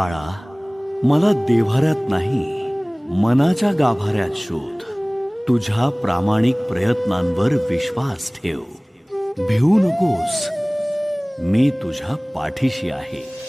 बाळा, मला देव्हाऱ्यात नाही मनाच्या गाभाऱ्यात शोध. तुझ्या प्रामाणिक प्रयत्नांवर विश्वास ठेव. भिवू नकोस, मी तुझ्या पाठीशी आहे.